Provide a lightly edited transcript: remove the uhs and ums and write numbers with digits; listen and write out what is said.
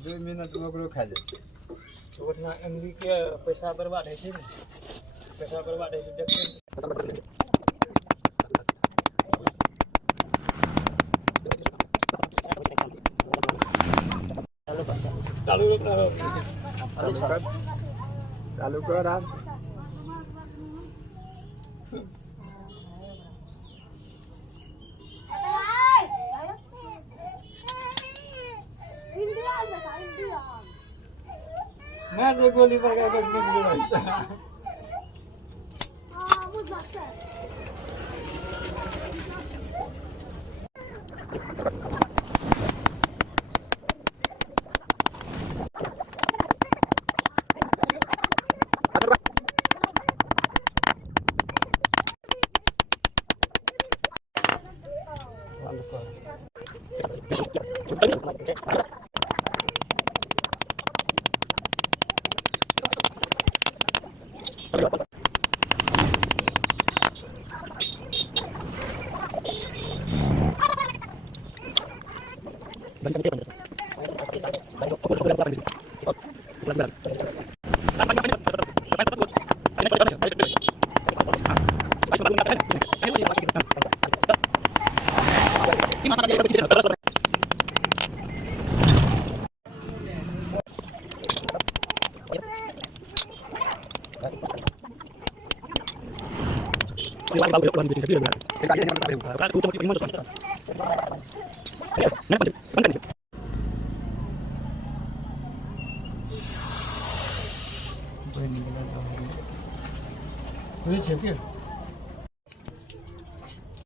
2 minit oकरो खा ले उतना एमबी के पैसा बर्बाद है छै पैसा बर्बाद है देखते चालू कर आप मार दे गोली पर का निकल गया Ini